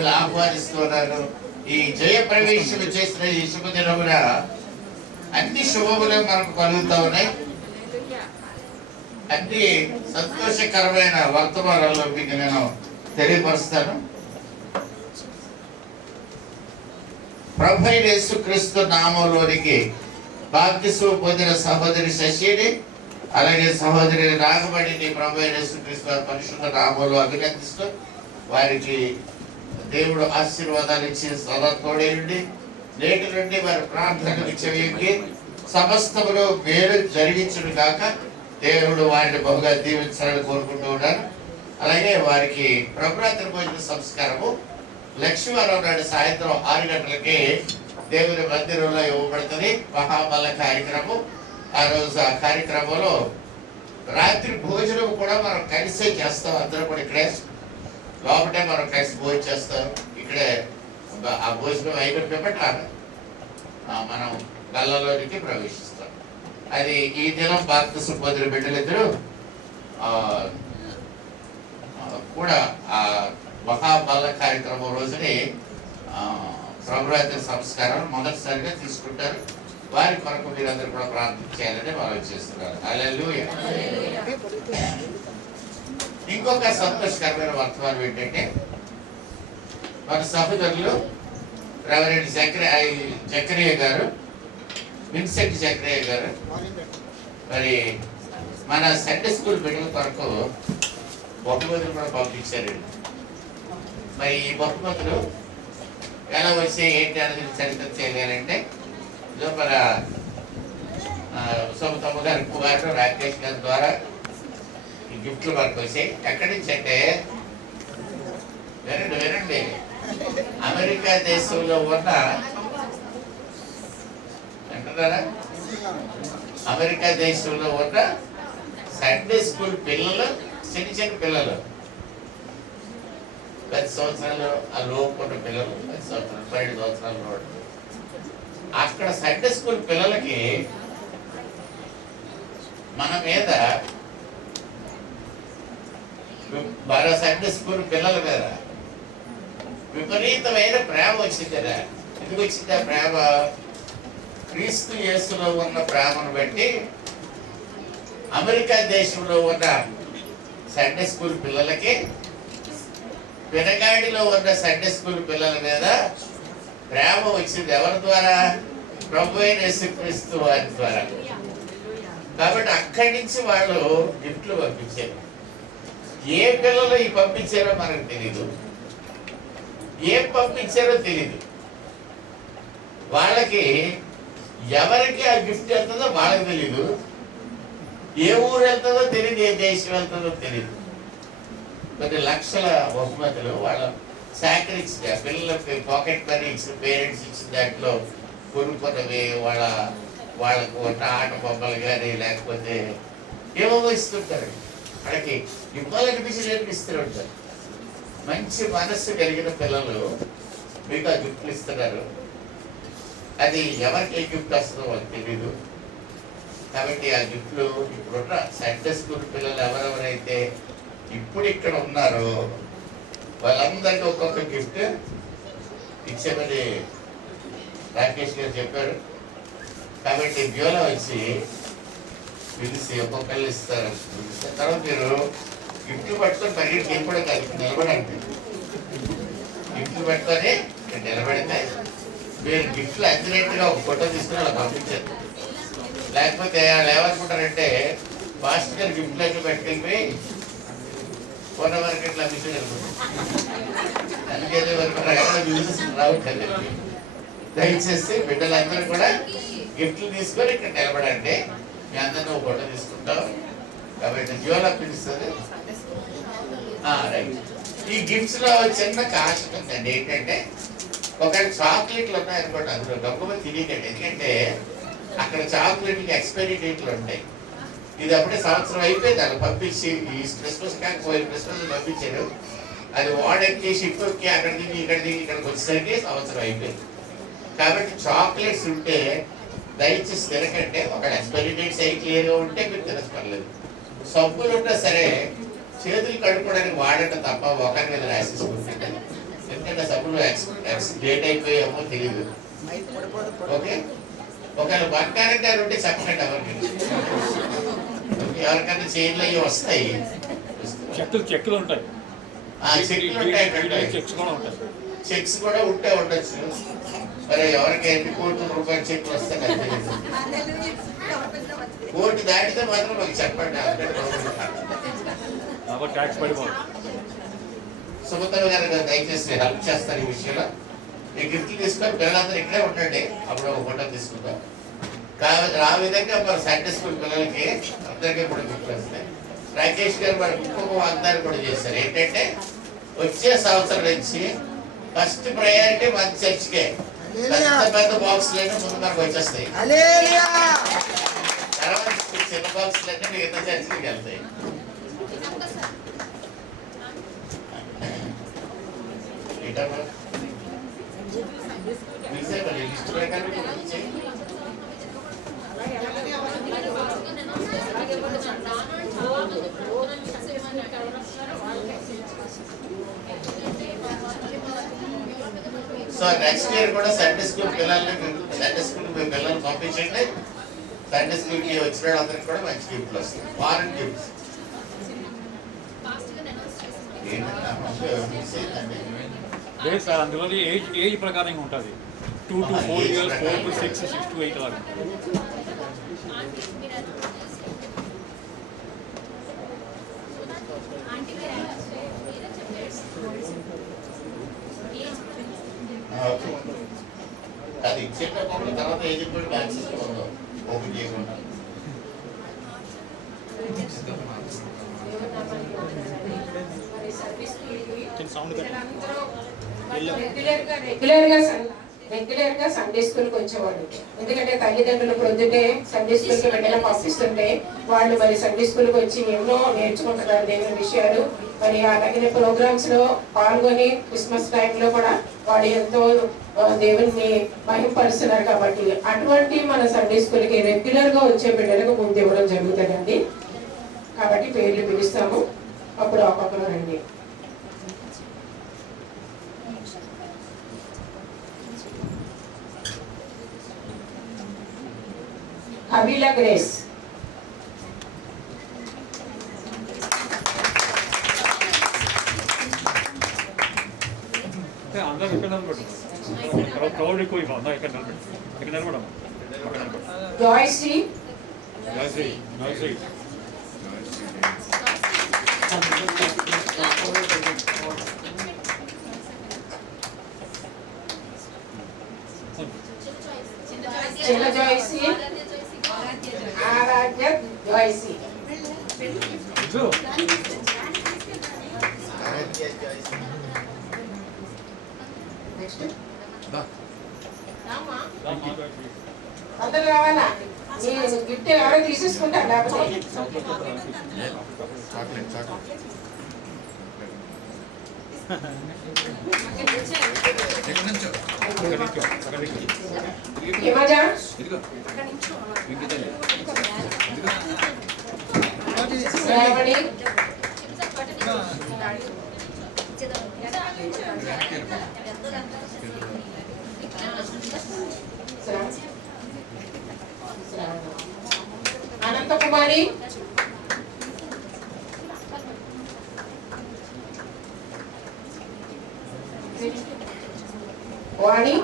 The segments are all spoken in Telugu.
మిమ్మల్ని ఆహ్వానిస్తున్నారు. ఈ జయ ప్రవేశం చేసిన ఈ శుభదినమున అన్ని శుభములు మనకు కలుగుతా ఉన్నాయి. అన్ని సంతోషకరమైన వర్తమానాల్లో మీకు నేను తెలియపరుస్తాను. ప్రభువైన యేసుక్రీస్తు నామంలోనికి బాప్తిస్మం పొందిన సహోదరి శశిని, అలాగే సహోదరి నాగమణిని ప్రభువైన యేసుక్రీస్తు పరిశుద్ధ నామంలో అభినందిస్తూ వారికి దేవుడు ఆశీర్వాదాలు ఇచ్చి సదా తోడేయండి. నేటి నుండి వారి ప్రార్థనలు చెవికి సమస్తములో మేలు జరిగించును కాక దేవుడు వారిని బహుగా దీవించాలని కోరుకుంటూ ఉన్నారు. అలాగే వారికి ప్రభురాత్రి భోజన సంస్కారము లక్ష్మీవారం నాడు సాయంత్రం 6 గంటలకి దేవుని మందిరంలో ఇవ్వబడుతుంది. మహాబల కార్యక్రమం. ఆ రోజు ఆ కార్యక్రమంలో రాత్రి భోజనం కూడా మనం కలిసే చేస్తాం. అందరం కూడా ఇక్కడే లోపటే మనం కలిసి భోజనం చేస్తాం. ఇక్కడే ఆ భోజనం అయిపోయిన మనం గల్లలోనికి ప్రవేశిస్తాం. అది ఈ దినం బాప్తిస్మం పొందిన బిడ్డలిద్దరూ కూడా ఆ మహాబల కార్యక్రమం రోజుని ప్రభురాత్రి సంస్కారం మొదటిసారిగా తీసుకుంటారు. వారి కొరకు మీరందరూ కూడా ప్రార్థన చేయాలని వాళ్ళు చేస్తున్నారు. హల్లెలూయా. ఇంకొక సంతోషకరమైన వర్తమానం ఏంటంటే మన సహోదరులు రెవరెండ్ జకరియా గారు, విన్సెంట్ జకరియా గారు మరి మన సండే స్కూల్ బిడ్డల కొరకు బహుమతులు కూడా పంపించారండి. మరి ఈ బహుమతులు ఎలా వచ్చే ఏంటి అనేది చరిత్ర చేయాలంటే లోపల సొంతమ్మ గారి కుమారుడు రాకేష్ గారి ద్వారా ఈ గిఫ్ట్లు మనకు వచ్చాయి. ఎక్కడి నుంచి అంటే వినండి అమెరికా దేశంలో ఉన్న అంటున్నారా, అమెరికా దేశంలో ఉన్న సండే స్కూల్ పిల్లలు, చిన్న పిల్లలు 10 సంవత్సరాలు ఆ లోపు ఉన్న పిల్లలు, 10 సంవత్సరాలు 12 సంవత్సరాలు అక్కడ సండే స్కూల్ పిల్లలకి మన మీద మరో సండే స్కూల్ పిల్లల మీద విపరీతమైన ప్రేమ వచ్చింది కదా. ఎందుకు వచ్చింది ఆ ప్రేమ? క్రీస్తు యేసులో ఉన్న ప్రేమను బట్టి అమెరికా దేశంలో ఉన్న సండే స్కూల్ పిల్లలకి పెనగాడిలో ఉన్న సండే స్కూల్ పిల్లల మీద ప్రేమ వచ్చింది. ఎవరి ద్వారా? ప్రభువైన యేసుక్రీస్తు వారి ద్వారా. కాబట్టి అక్కడి నుంచి వాళ్ళు గిఫ్ట్లు పంపించారు. ఏ పిల్లలు ఈ పంపించారో మనకు తెలీదు, ఏం పంపించారో తెలీదు. వాళ్ళకి ఎవరికి ఆ గిఫ్ట్ వెళ్తుందో వాళ్ళకి తెలీదు, ఏ ఊరు వెళ్తుందో తెలియదు, ఏ దేశం వెళ్తుందో తెలియదు. కొన్ని లక్షల బహుమతులు వాళ్ళ సాక్రిఫైస్ పిల్లలకి పాకెట్ మనీ ఇచ్చిన పేరెంట్స్ ఇచ్చిన దాంట్లో కొనుక్కున్నవి, వాళ్ళకు ఉన్న ఆట బొమ్మలు కానీ లేకపోతే ఏమో ఇస్తుంటారు. వాళ్ళకి ఇవ్వాలనిపించి నేర్పిస్తూ ఉంటారు. మంచి మనస్సు కలిగిన పిల్లలు మీకు ఆ గిఫ్ట్లు ఇస్తున్నారు. అది ఎవరికి ఏ గిఫ్ట్ వస్తుందో వాళ్ళకి తెలీదు. కాబట్టి ఆ గిఫ్ట్లు ఇప్పుడున్న సండే స్కూల్ పిల్లలు ఎవరెవరైతే ఇప్పుడు ఇక్కడ ఉన్నారో వాళ్ళందరికీ ఒక్కొక్క గిఫ్ట్ ఇచ్చామని రాకేష్ గారు చెప్పారు. కాబట్టి బ్యూలో వచ్చి పిలిచి ఒక్కొక్కళ్ళు ఇస్తారు. తర్వాత మీరు గిఫ్ట్లు పట్టుకొని పరిగెత్తి ఏం కూడా కాదు, నిలబడండి. గిఫ్ట్లు పట్టుకొని నిలబడితే మీరు గిఫ్ట్లు అందినట్టుగా ఒక ఫోటో తీసుకుని అలా పంపించారు. లేకపోతే వాళ్ళు ఏమనుకుంటారంటే ఫాస్ట్ గారు గిఫ్ట్లు అన్ని పట్టుకెళ్ళిపోయి కొన్న వరకు ఇట్లా మిషన్ అందుకే రావట్లేదు. దయచేసి బిడ్డలందరూ కూడా గిఫ్ట్లు తీసుకొని ఇక్కడ నిలబడండి. మీ అందరినీ ఒక ఫోటో తీసుకుంటాం. కాబట్టి జ్యువెలర్ పిలుస్తుంది. రైట్. ఈ గిఫ్ట్స్ లో చిన్న కాస్ట్ ఉందండి. ఏంటంటే ఒక చాక్లెట్లు ఉన్నాయనుకోండి, అందులో గొప్పగా తినేయండి. ఎందుకంటే అక్కడ చాక్లెట్కి ఎక్స్పైరీ డేట్లు ఉంటాయి. ఇది అప్పుడే సంవత్సరం అయిపోయింది. అలా పంపించి ఈ క్రిస్మస్ కాకపోయి క్రిస్మస్ పంపించారు. అది వాడెక్కి షిప్ ఎక్కి అక్కడ దిగి ఇక్కడికి వచ్చేసరికి సంవత్సరం అయిపోయింది. కాబట్టి చాక్లెట్స్ ఉంటే దయచేసి తినకంటే ఒక ఎక్స్పైరీ డేట్స్ అయి క్లియర్గా ఉంటే మీరు తినపర్లేదు. సబ్బులు ఉన్నా సరే చేతులు కడుక్కోవడానికి వాడటం తప్ప ఒకరి మీద రాసేసుకుంటుంది. ఎందుకంటే ఎందుకంటే సబ్బులు డేట్ అయిపోయామో తెలియదు. ఓకే, ఒకవేళ బంగారం గారు ఉంటే చెప్పండి ఎవరికి, ఎవరికైనా చైన్లు అయ్యి వస్తాయి. చెక్కులు ఉంటాయి, చెక్స్ కూడా ఉంటే ఉండొచ్చు. మరి ఎవరికి ఎన్ని కోట్ల రూపాయల చెక్లు వస్తే నాకు తెలియదు. కోటి దాటితే మాత్రం మాకు చెప్పండి. సుమతమ్మ గారు దయచేసి హెల్ప్ చేస్తారు ఈ విషయంలో. ఈ గిఫ్ట్లు తీసుకొని పిల్లలందరూ ఇక్కడే ఉండండి, అప్పుడు ఒక ఫోటో తీసుకుందాం. ఆ విధంగా మన సండే స్కూల్ పిల్లలకి అందరికీ కూడా గిఫ్ట్లు వస్తాయి. రాకేష్ గారు మన ఇంకొక వాగ్దానం కూడా చేశారు. ఏంటంటే వచ్చే సంవత్సరం నుంచి ఫస్ట్ ప్రయారిటీ మన చర్చ్కే. పెద్ద బాక్సులన్నీ ముందు మనకు వచ్చేస్తాయి, తర్వాత చిన్న బాక్సులన్నీ మిగతా చర్చికి వెళ్తాయి. లిస్ట్ ప్రకారం సో నెక్స్ట్ ఇయర్ కూడా సండే స్కూల్ పిల్లల్ని పంపించండి. సండే స్కూల్ కి వచ్చిన వాళ్ళందరికీ కూడా మంచి గిఫ్ట్లు వస్తాయి, ఫారెన్ గిఫ్ట్స్. అందులో ఏజ్ ప్రకారంగా ఉంటుంది. 2 to 4 years, 4 to 6, 6 to 8 వరకు. అది ఇచ్చేటప్పుడు తర్వాత ఏజ్ కూడా బ్యాక్ సిస్టమ్ ఓపెన్ చేయకుండా రెగ్యులర్ గా సండే స్కూల్ కి వచ్చేవాళ్ళు. ఎందుకంటే తల్లిదండ్రులు పొద్దున్నే సండే స్కూల్ కి వెళ్ళిన పంపిస్తుంటే వాళ్ళు మరి సండే స్కూల్ కి వచ్చి ఎన్నో నేర్చుకుంటున్నారు దేవుని విషయాలు. మరి అలాగే ప్రోగ్రామ్స్ లో పాల్గొని క్రిస్మస్ టైంలో కూడా వాళ్ళు ఎంతో దేవుని మహిమపరుస్తున్నారు. కాబట్టి అటువంటి మన సండే స్కూల్ కి రెగ్యులర్ గా వచ్చే బిడ్డలకు ముందు ఇవ్వడం జరుగుతుందండి. కాబట్టి పేర్లు పిలుస్తాము, అప్పుడు ఒక్కొక్కరు రండి. అబిలా గ్రేస్, అందరూ ఇక్కడ నిలబడుతున్నారు. క్రౌడ్ ఎక్కువ ఇక్కడ నిలబడమ్మా. జాయ్శ్రీ, చిన్న జాయ్శ్రీ, ఆరాధ్య జాయ్శ్రీ, అందరు రావాలా? గిఫ్ట్ ఎవరో తీసేసుకుంటారు లేకపోతే Shravani, Anantakumari, Vani,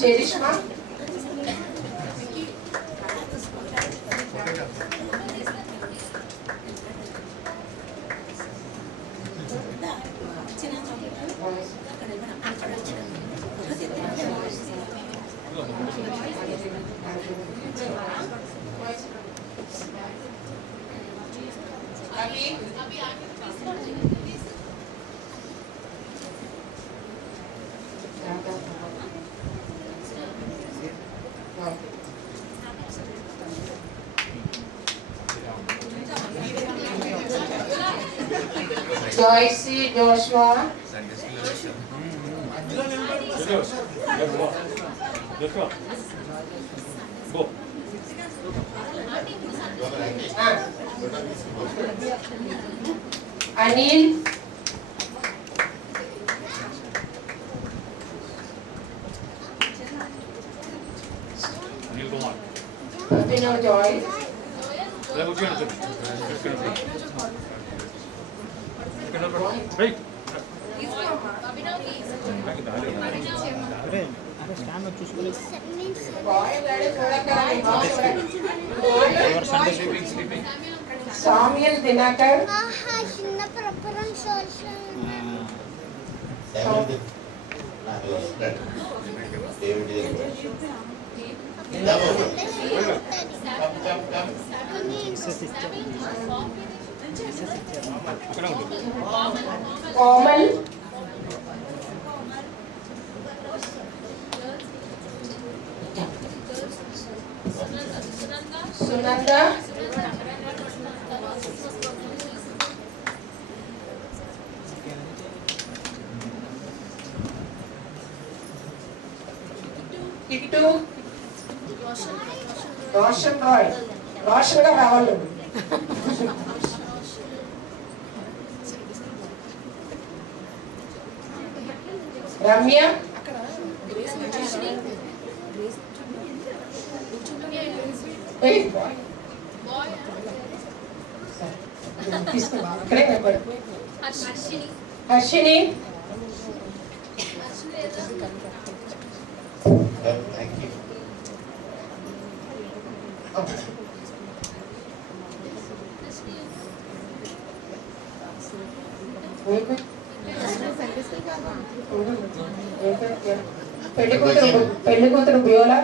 Charishma, Joyce, Joshua, Go. Anil, Anil Kumar, Abhinav Joy, Samuel Dinakar, Komal, Sunanda, Kittu, Roshan Roy, Roshan గా రావాలి. రమ్య, హర్షిని, పెళ్లి కూతురు బ్యోలా,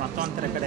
మొత్తం అంతా ఎక్కడ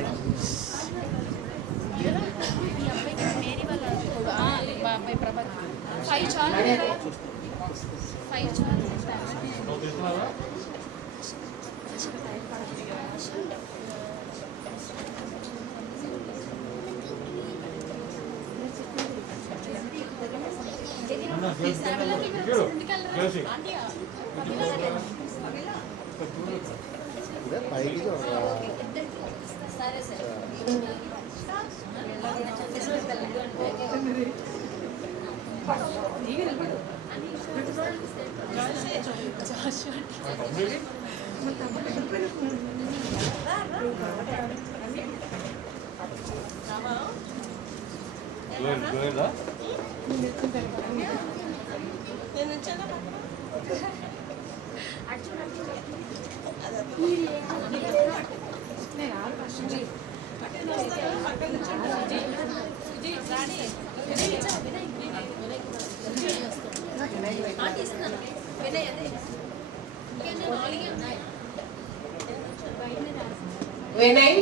వినయ్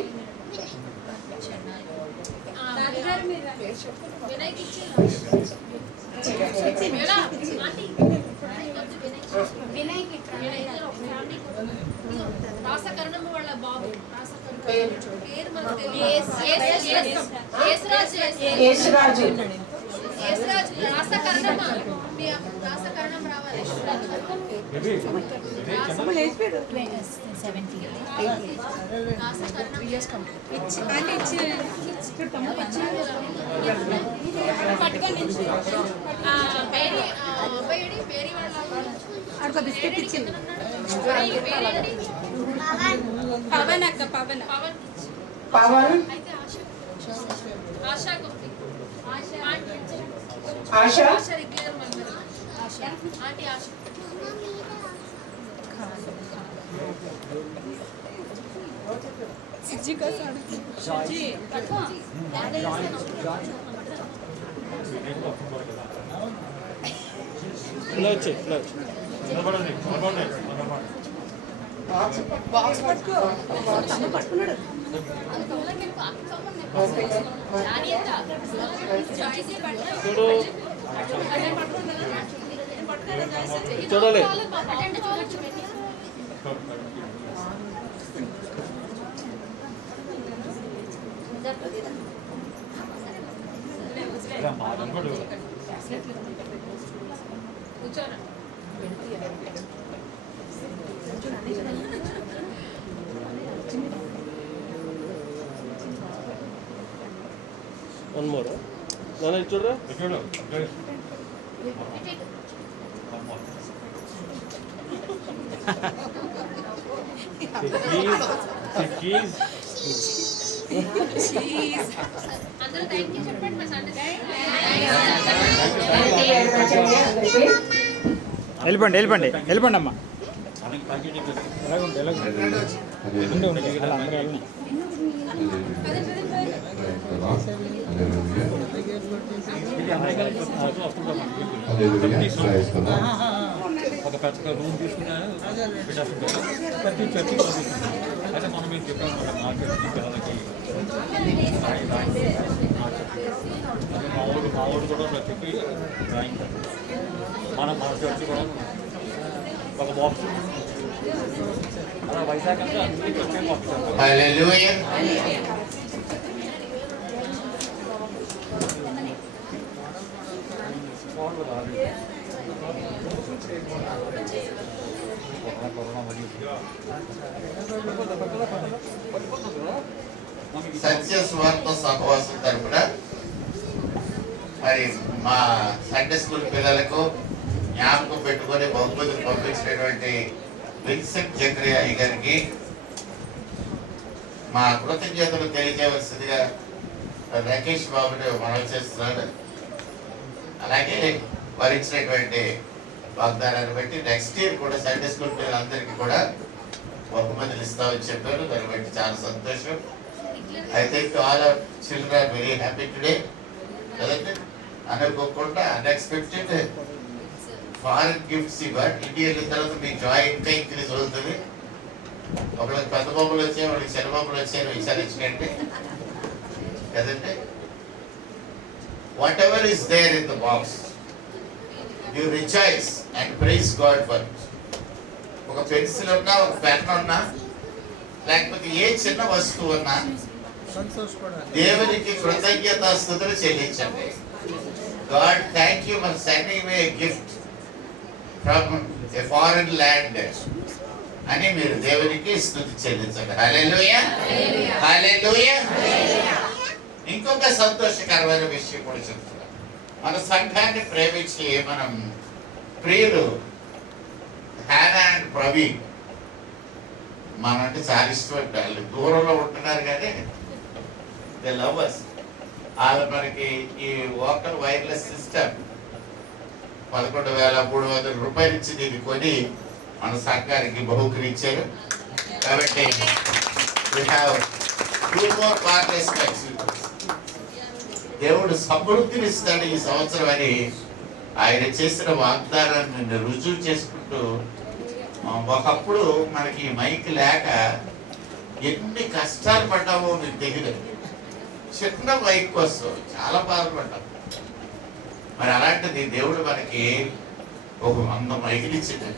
యేసురాజు పట్టుకొని ఒక బిస్కెట్ ఇచ్చింది. పవన్ అక్క పవన్ పవన్ ఆశ బాక్స్ పట్టుకో. తను పట్టుకున్నాడు. చూడాలి. One more. Nana, చూడరా. వెళ్ళిపోండి వెళ్ళిపోండి వెళ్ళిపోండి అమ్మా. ఎలాగుంది ఒక పెద్ద రూమ్ తీసుకున్నాను ప్రతి చర్చి అయితే మనం మీరు చెప్పాము మార్కెట్ పిల్లలకి మా ఊరు కూడా చెప్పి డ్రాయింగ్ మన చర్చి కూడా ఒక బాక్స్ అలా వైజాగ్ అంటే అన్ని చర్చి బాక్స్. హల్లెలూయా. సత్య స్వార్థ సహవాసం తరపున మరి మా సండే స్కూల్ పిల్లలకు జ్ఞాపకం పెట్టుకొని బహుమతులు పంపించినటువంటి విన్సెంట్ జక్రియా గారికి మా కృతజ్ఞతలు తెలియజేయవలసిందిగా రాకేష్ బాబుని మనవి చేస్తున్నాడు. అలాగే భరించినటువంటి వాగ్దానాన్ని బట్టి నెక్స్ట్ ఇయర్ కూడా సండే స్కూల్ పిల్లలందరికీ కూడా బహుమతులు ఇస్తామని చెప్పారు. దాన్ని బట్టి చాలా సంతోషం. I think all are children are very happy today కదండి. అనుకోకుండా అన్ఎక్స్పెక్టెడ్ ఫారెన్ గిఫ్ట్స్ ఇవ్వాలి. ఇండియా వెళ్ళిన తర్వాత మీ జాయ్ ఇంకా ఇంక్రీజ్ అవుతుంది. ఒకళ్ళకి పెద్ద బొమ్మలు వచ్చాయి, వాళ్ళకి చిన్న బొమ్మలు వచ్చాయని విచారించినట్టే కదండి. Whatever is there in the box you rejoice and praise God for it. ఒక పెన్సిల్ ఉన్నా, ఒక పెన్ ఉన్నా, లేకపోతే ఏ చిన్న వస్తువు ఉన్నా దేవునికి కృతజ్ఞతాస్తుతులు చెల్లించండి. God thank you for sending me a gift from a foreign land అని మీరు దేవునికి స్తుతి చెల్లించండి. హల్లెలూయా హల్లెలూయా. ఇంకొక సంతోషకరమైన విషయం కూడా చెప్తున్నాను. మన సంఘాన్ని ప్రేమించి మనం ప్రియులు హ్యానా అండ్ ప్రవీణ్ మనంటే చాలా ఇష్టం. వాళ్ళు దూరంలో ఉంటున్నారు కానీ దే లవ్ us. వాళ్ళు మనకి ఈ వోకల్ వైర్లెస్ సిస్టమ్ 11,300 రూపాయలు ఇచ్చి దీన్ని కొని మన సంఘానికి బహుకరించారు. కాబట్టి we have 2 more partners. దేవుడు సమృద్ధిని ఇస్తాడు ఈ సంవత్సరం అని ఆయన చేసిన వాగ్దానాన్ని రుజువు చేసుకుంటూ, ఒకప్పుడు మనకి మైక్ లేక ఎన్ని కష్టాలు పడ్డామో మీకు తెలియదు. చిన్న మైక్ కోసం చాలా బాధపడ్డాం. మరి అలాంటిది దేవుడు మనకి ఒక 100 మైకులు ఇచ్చింది.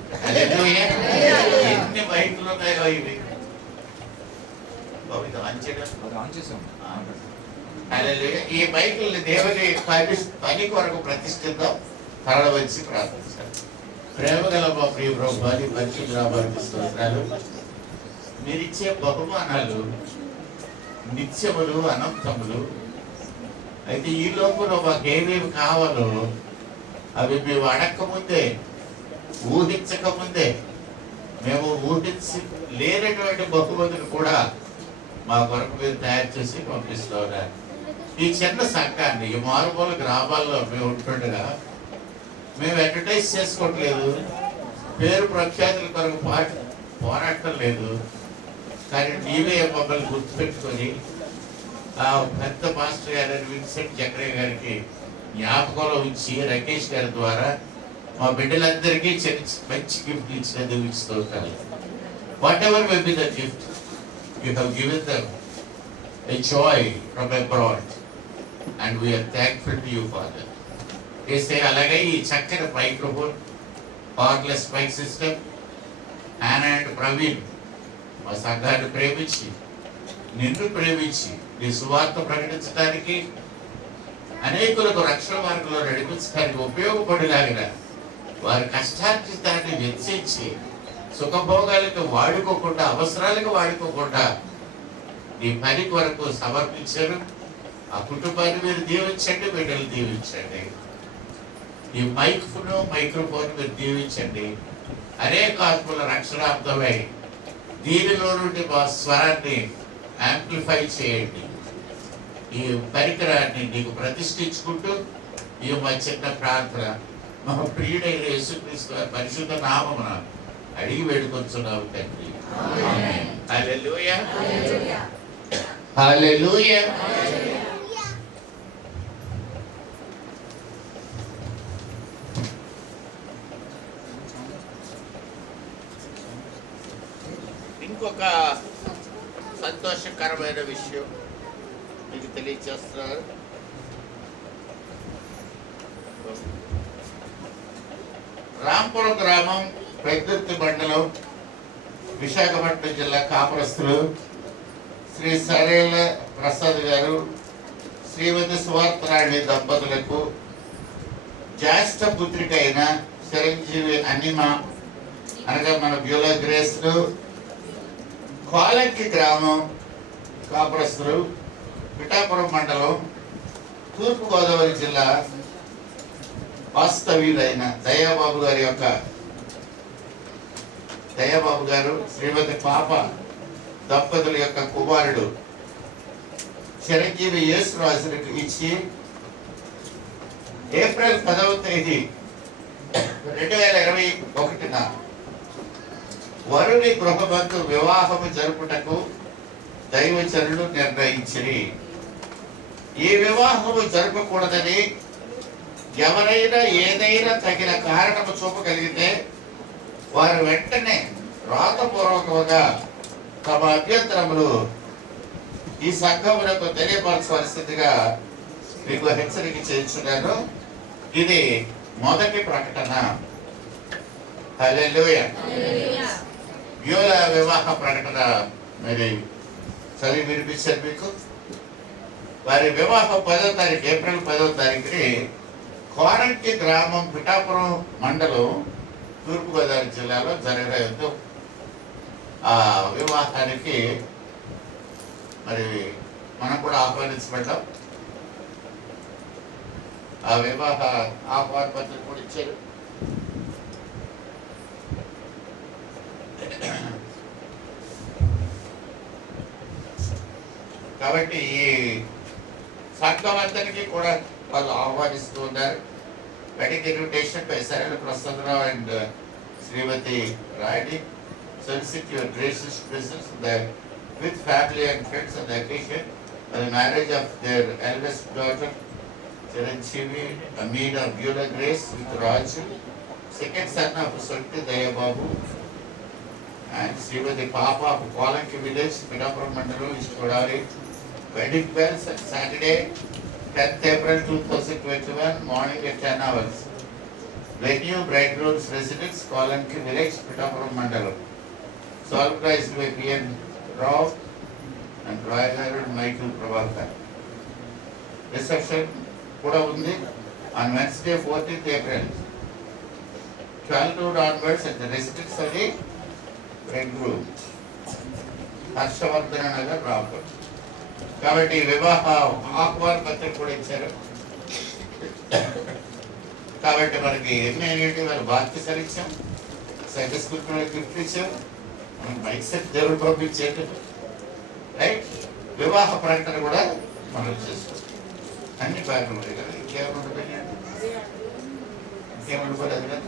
ఎన్ని మైకులు ఉన్నాయో ఇవి ఈ మైకుల్ని దేవుని పని కొరకు ప్రతిష్ఠిద్దాం. తరలి వచ్చి ప్రార్థించాలి. ప్రేమ గల మా ప్రియ ప్రభువాని పరిశుద్ధ స్తోత్రాలు. మీరిచ్చే బహుమానాలు నిత్యములు, అనంతములు. అయితే ఈ లోపల మాకు ఏమేమి కావాలో అవి మేము అడక్క ముందే ఊహించకముందే మేము ఊహించి లేనటువంటి బహుమతులు కూడా మా కొరకు మీరు తయారు చేసి పంపిస్తూ ఉన్నారు. ఈ చిన్న సంఘాన్ని ఈ మారుమూల గ్రామాల్లో మేము ఉంటుండగా మేము అడ్వర్టైజ్ చేసుకోవట్లేదు, పేరు ప్రఖ్యాతుల కొరకు పోరాటం లేదు. కానీ నీవే మమ్మల్ని గుర్తుపెట్టుకొని ఆ పెద్ద మాస్టర్ గారు విన్సెంట్ జక్రయ్య గారికి జ్ఞాపకంలో ఉంచి రాకేష్ గారి ద్వారా మా బిడ్డలందరికీ మంచి గిఫ్ట్ ఇచ్చినందుకు ఇస్తూ what ever may be the gift you have given them a joy from abroad and we are thankful to you, Father. చేసే అలాగే ఈ చక్కని మైక్రోఫోన్ కార్డ్లెస్ మైక్ సిస్టమ్ ఆనా అండ్ ప్రవీణ్ మా సంఘాన్ని ప్రేమించి నిన్ను ప్రేమించి నీ సువార్త ప్రకటించడానికి అనేకులకు రక్షణ మార్గంలో నడిపించడానికి ఉపయోగపడేలాగా వారి కష్టార్జితాన్ని వెచ్చించి సుఖభోగాలకు వాడుకోకుండా అవసరాలకు వాడుకోకుండా నీ పని కొరకు సమర్పించారు. ఆ కుటుంబాన్ని మీరు దీవించండి, బిడ్డలు దీవించండి. ఈ మైక్రోఫోన్ మీరు దీవించండి. అనేక ఆత్మల రక్షణార్థమై దీనిలో నుండి మా స్వరాన్ని యాంప్లిఫై చేయండి. ఈ పరికరాన్ని నీకు ప్రతిష్ఠించుకుంటూ ఈ మా చిన్న ప్రార్థన మా ప్రియుడైన యేసుక్రీస్తు పరిశుద్ధ నామమున అడిగి వేడుకొంచున్నాము తండ్రి. ఆమేన్. హల్లెలూయా. హల్లెలూయా. ఇంకొక సంతోషకరమైన విషయం మీకు తెలియజేస్తున్నారు. రాంపురం గ్రామం, పెద్దుర్తి మండలం, విశాఖపట్నం జిల్లా కాపురస్తులు శ్రీ సరేల ప్రసాద్ గారు, శ్రీమతి సువార్తరాణి దంపతులకు జ్యేష్ఠ పుత్రిక అయిన చిరంజీవి అనిమ అనగా మన బ్యూలా గ్రేస్లు, కోలంకి గ్రామం కాపురస్తులు, పిఠాపురం మండలం, తూర్పుగోదావరి జిల్లా వాస్తవ్యులైన దయాబాబు గారు శ్రీమతి పాప దంపతుల యొక్క కుమారుడు చిరంజీవి యేసురాజులకు ఇచ్చి ఏప్రిల్ 10వ తేదీ 2021 వరుని గృహబంధు వివాహము జరుపుటకు దైవజనులు నిర్ణయించిరి. ఈ వివాహము జరపకూడదని ఎవరైనా ఏదైనా తగిన కారణము చూపగలిగితే వారు వెంటనే రాతపూర్వకంగా తమ అభ్యంతరములు ఈ సంఘములకు తెలియపరచవలసిందిగా మీకు హెచ్చరిక చేయించున్నాను. ఇది మొదటి ప్రకటన. హల్లెలూయా. బ్యూల వివాహ ప్రకటన మరి చదివి వినిపించారు మీకు. వారి వివాహం 10వ తారీఖు, ఏప్రిల్ 10వ తారీఖుని కోరంకి గ్రామం, పిఠాపురం మండలం, తూర్పుగోదావరి జిల్లాలో జరగడంతో ఆ వివాహానికి మరి మనం కూడా ఆహ్వానించబడ్డాం. ఆ వివాహ ఆహ్వాన పత్రిక కూడా ఇచ్చారు. కాబట్టి ఈ సంఘమందరికీ కూడా వాళ్ళు ఆహ్వానిస్తూ ఉన్నారు. వెడ్డింగ్ ఇన్విటేషన్ బై సరైన ప్రసాదరావు అండ్ శ్రీమతి రాయడి solicit your gracious presence with family and friends on the occasion of the marriage of their eldest daughter Chiranjeevi Amina Beulah Grace with Raju, second son of Sulti Dayababu and Srimati Papa of Kolanki village, Pidapuram Mandalam, East Godavari. Wedding bells on Saturday, 10th April 2021, morning at 10 hours. Venue, bridegroom's residence, Kolanki village, Pidapuram Mandalam. Surprised by P.N. Rao and Royal Michael Prabhakar. Reception kuda undi on Wednesday 14th April 12 noon onwards at the residence of the bridegroom, Harshavardhana Nagar, Rampur. కాబట్టి వివాహ ఆహ్వాన పత్రిక కూడా ఇచ్చారు. కాబట్టి మనకి ఎన్ని వారి బాధ్యత సరిచ్చాం. సండే స్కూల్ గిఫ్ట్ ఇచ్చాము, మనం మైక్ సెట్ దేవుడు పంపించేట, రైట్? వివాహ ప్రకటన కూడా మనం చేసుకోవాలి. అన్ని బాగా ఉన్నాయి కదా, ఇంకేమైనా ఉండిపోయినాయండి? ఇంకేముండిపోలేదు కదా.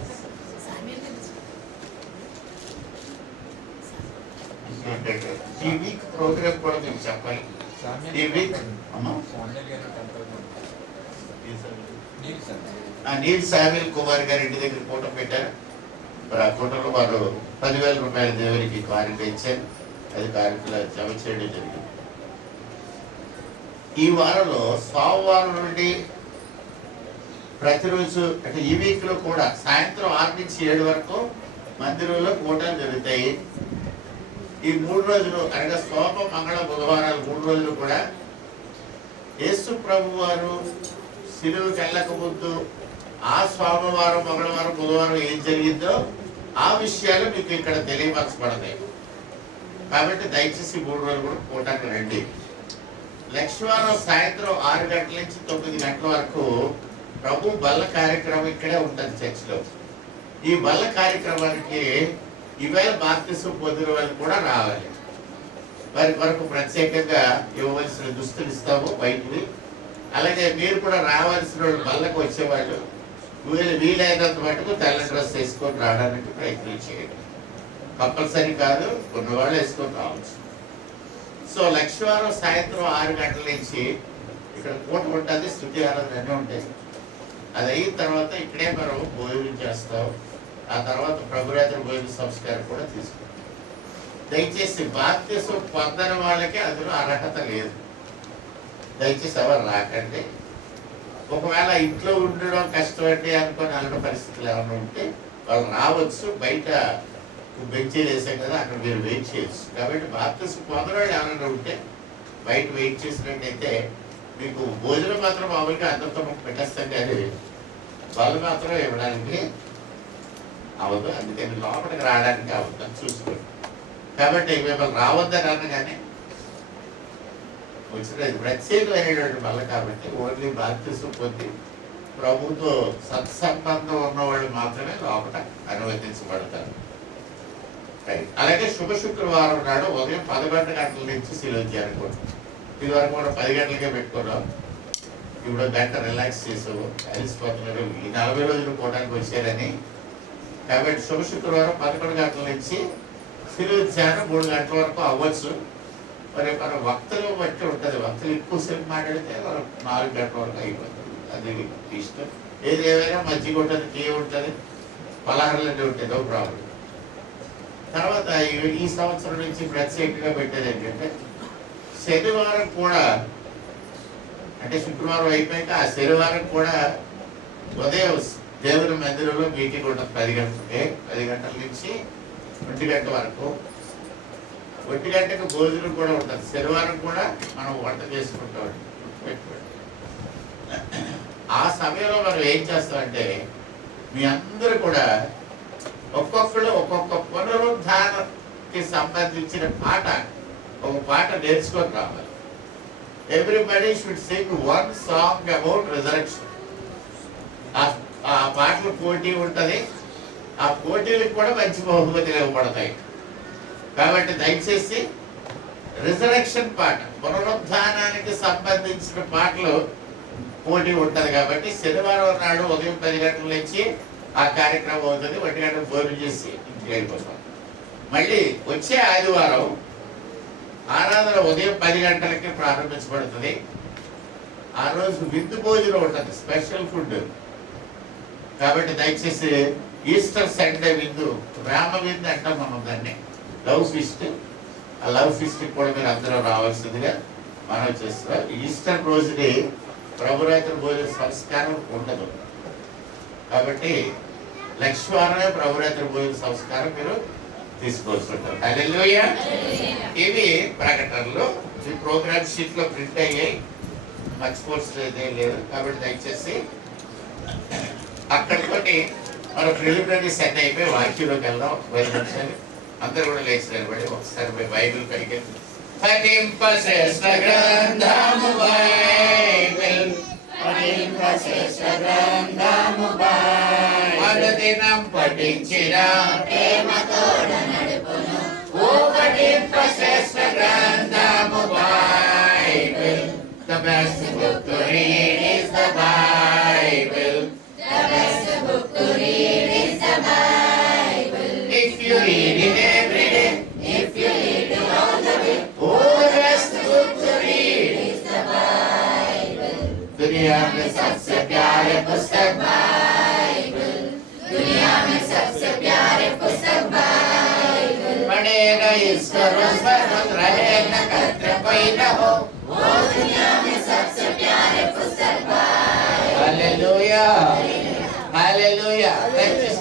ఈ వీక్ ప్రోగ్రామ్ కూడా మీకు చెప్పాలి. ఈ వీక్ అమ్మా నీల్ సామ్యుల్ కుమార్ గారి ఇంటి దగ్గర ఫోటో పెట్టారు. మరి ఆ ఫోటోలో వారు 10,000 రూపాయల దేవునికి కానుక ఇచ్చారు. అది కానుకలో జమ చేయడం జరిగింది. ఈ వారంలో సోమవారం నుండి ప్రతిరోజు అంటే ఈ వీక్ లో కూడా సాయంత్రం 6 నుంచి 7 వరకు మందిరంలో కూటాలు జరుగుతాయి. ఈ 3 రోజులు అనగా సోమ, మంగళ, బుధవారాలు 3 రోజులు కూడా యేసు ప్రభు వారు సిలువకి వెళ్ళక ముందు ఆ సోమవారం, మంగళవారం, బుధవారం ఏం జరిగిందో ఆ విషయాలు మీకు ఇక్కడ తెలియపరచబడతాయి. కాబట్టి దయచేసి 3 రోజులు కూడా కూటానికి రండి. లక్ష్మీవారం సాయంత్రం 6 గంటల నుంచి 9 గంటల వరకు ప్రభు బల్ల కార్యక్రమం ఇక్కడే ఉంటుంది చర్చిలో. ఈ బల్ల కార్యక్రమానికి ఈవేళ బాప్తిసం పొందిన వాళ్ళు కూడా రావాలి. వారి కొరకు ప్రత్యేకంగా ఇవ్వవలసిన దుస్తులు ఇస్తాము బయటివి. అలాగే మీరు కూడా రావాల్సిన వాళ్ళు బల్లకు వచ్చేవాళ్ళు వీలైనంత మటుకు తెల్ల డ్రెస్ వేసుకొని రావడానికి ప్రయత్నం చేయండి. కంపల్సరీ కాదు, కొన్ని వాళ్ళు వేసుకొని రావచ్చు. సో లక్ష్మీవారం సాయంత్రం 6 గంటల నుంచి ఇక్కడ కూట ఉంటుంది, స్తుతి ఆరాధన అన్నీ ఉంటాయి. అది అయిన తర్వాత ఇక్కడే మనం భోజనం చేస్తాం. ఆ తర్వాత ప్రభురాత్రి భోజన సంస్కారం కూడా తీసుకుంటాం. దయచేసి బాప్తిసం పొందని వాళ్ళకి అందులో అర్హత లేదు. దయచేసి ఎవరు రాకండి. ఒకవేళ ఇంట్లో ఉండడం కష్టపడి అనుకొని అలాంటి పరిస్థితులు ఏమైనా ఉంటే వాళ్ళు రావచ్చు. బయట బెంచీలు వేసాం కదా, అక్కడ మీరు వెయిట్ చేయొచ్చు. కాబట్టి బాప్తిసం పొందని వాళ్ళు ఏమైనా ఉంటే బయట వెయిట్ చేసినట్టయితే మీకు భోజనం మాత్రం మామూలుగా అందరితో పెట్టేస్తాం, కానీ వాళ్ళు మాత్రం ఇవ్వడానికి అవ్వదు. అందుకని లోపలికి రావడానికి అవ్వదు, చూసుకోండి. కాబట్టి మిమ్మల్ని రావద్దని అనగానే వచ్చిన ప్రత్యేకమైనటువంటి వల్ల కాబట్టి ఓన్లీ బాప్తిసం పొంది ప్రభుతో సత్సంబంధం ఉన్నవాళ్ళు మాత్రమే లోపల అనుమతించబడతారు. అలాగే శుభ శుక్రవారం నాడు ఉదయం 11 గంటల నుంచి సిలువ అనుకోండి. ఇది వరకు కూడా 10 గంటలకే పెట్టుకున్నాం. ఇప్పుడు గంట రిలాక్స్ చేసావు, కలిసిపోతున్నారు. ఈ 40 రోజులు పోవడానికి వచ్చారని. కాబట్టి శుభ శుక్రవారం 11 గంటల నుంచి సిలువ ధ్యానం 3 గంటల వరకు అవ్వచ్చు. మరి మన వక్తలు బట్టి ఉంటుంది. వక్తలు ఎక్కువసేపు మాట్లాడితే 4 గంటల వరకు అయిపోతుంది. అది ఇష్టం. ఏది ఏమైనా మజ్జిగ ఉంటుంది, టీ ఉంటుంది, పలహారాలు ఉంటాయి, నో ప్రాబ్లం. తర్వాత ఈ సంవత్సరం నుంచి ప్రత్యేకంగా పెట్టేది ఏంటంటే శనివారం కూడా, అంటే శుక్రవారం అయిపోయాక ఆ శనివారం కూడా ఉదయం దేవుని మందిరంలో మీటింగ్ ఉంటుంది 10 గంటలకి. 10 గంటల నుంచి 1 గంట వరకు. 1 గంటకు భోజనం కూడా ఉంటుంది. శనివారం కూడా మనం వంట చేసుకుంటాం. ఆ సమయంలో మనం ఏం చేస్తామంటే మీ అందరూ కూడా ఒక్కొక్కరు ఒక్కొక్క పునరుద్ధానానికి సంబంధించిన ఒక పాట నేర్చుకొని రావాలి. Everybody should Singh 1 song about resurrection. ఆ పాటలు పోటీ ఉంటుంది. ఆ పోటీలకు కూడా మంచి బహుమతులు ఇవ్వబడతాయి. కాబట్టి దయచేసి రిజరెక్షన్ పాట, పునరుద్ధానానికి సంబంధించిన పాటలు పోటీ ఉంటుంది. కాబట్టి శనివారం నాడు ఉదయం 10 గంటల నుంచి ఆ కార్యక్రమం అవుతుంది. 1 గంటకు భోజనం చేసి ఇంటికి వెళ్ళిపోతాం. మళ్ళీ వచ్చే ఆదివారం ఆరాధన ఉదయం 10 గంటలకి ప్రారంభించబడుతుంది. ఆ రోజు విందు భోజనం ఉంటుంది, స్పెషల్ ఫుడ్. కాబట్టి దయచేసి ఈస్టర్ సండే విందు, రామ విందు అంటాం మనం దాన్ని, లవ్ ఫీస్ట్. ఆ లవ్ ఫీస్ట్కి కూడా మీరు అందరూ రావాల్సిందిగా మనం చేస్తున్నాం. ఈస్టర్ రోజుని ప్రభురాత్రి భోజన సంస్కారం ఉండదు. కాబట్టి లక్ష్మీవారమే ప్రభురాత్రి భోజన సంస్కారం మీరు తీసుకోవాల్సి ఉంటుంది. హల్లెలూయా. ఇవి ప్రకటనలు. ఈ ప్రోగ్రామ్ షీట్ లో ప్రింట్ అయ్యాయి, మర్చిపోవాల్సింది ఏం లేదు. కాబట్టి దయచేసి అక్కడితోటి మన ప్రిలిమినరీ సెట్ అయిపోయి వాక్యంలోకి వెళ్దాం. 10 నిమిషాలు అందరూ కూడా లేచి నిలబడి ఒకసారి బైబిల్ పైకి ఫలింప శ్రేష్ఠ గ్రంథము బైబిల్ శ్రేష్ఠ గ్రంథము అనుదినం పఠించిన ఓ పఠింప శ్రేష్ఠ గ్రంథము Bible. The best book to read is the Bible. If you read it every day, if you read it all the way, oh, the best book to read is the Bible. दुनिया में सबसे प्यारे पुस्तक बाइबल, दुनिया में सबसे प्यारे पुस्तक बाइबल. पढ़ेगा इसको रोज बरोज रहेगा कत्र कोई न हो, वो दुनिया में सबसे प्यारे पुस्तक Bible. Hallelujah. Hallelujah. Thank you